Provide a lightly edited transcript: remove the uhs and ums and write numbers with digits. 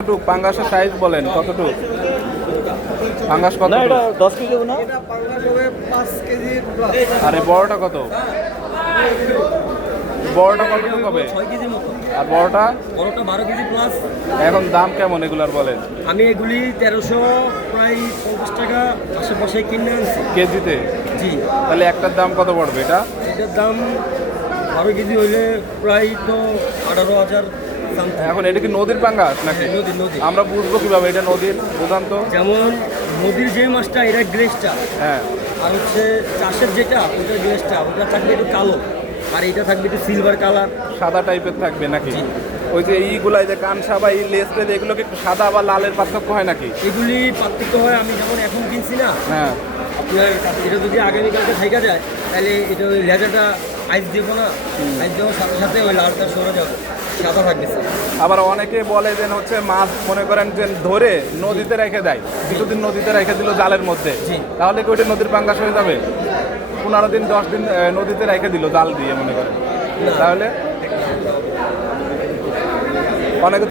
কতটুক পাঙ্গাসের সাইজ বলেন কতটুক? পাঙ্গাস কত? না এটা 10 কেজি না, এটা পাঙ্গাস হবে 5 কেজি প্লাস। আর এই বড়টা কত? বড়টা কতটুক হবে? 6 কেজি মতো। আর বড়টা? বড়টা 12 কেজি প্লাস। এখন দাম কেমন এগুলার বলেন? আমি এগুলি 1300 প্রায় 50 টাকা আশেপাশে কিনে আনছি কেজিতে? জি। তাহলে একটার দাম কত পড়বে এটা? এটার দাম 12 কেজি হইলে প্রায় তো 18,000 something। এখন এটা কি নদীর পাঙ্গাস নাকি? হ্যাঁ, নদী। আমরা বুঝবো কিভাবে এটা নদীর? বুঝান তো। যেমন নদীর যে মাছটা এটা গ্লেসটা, হ্যাঁ, আর হচ্ছে চাষের যেটা ওটা গ্লেসটা, ওটা থাকবে একটু কালো, আর এটা থাকবে একটু সিলভার কালার। সাদা টাইপের থাকবে নাকি? জি। ওই যে এইগুলাই যে কানসা বা এই লেস টেস এগুলো কি একটু সাদা বা লালের পার্থক্য হয় নাকি? এগুলি পার্থক্য হয়, আমি যেমন এখন কিনছি না, হ্যাঁ, আপনার এটা যদি আগামীকালকে থাইকা যায় তাহলে এটা ওই লেজারটা আইস দেবো না, আইস দেওয়ার সাথে সাথে ওই লালটা সরে যাবে, সাদা থাকতেছে। আবার অনেকে বলে যে হচ্ছে মাছ মনে করেন যে ধরে নদীতে রেখে দেয়, কিছুদিন নদীতে রেখে দিল জালের মধ্যে, জি। তাহলে কি ওইটা নদীর পাঙ্গাস হয়ে যাবে? 15 দিন 10 দিন নদীতে রেখে দিল জাল দিয়ে মনে করেন, না। তাহলে অনেকে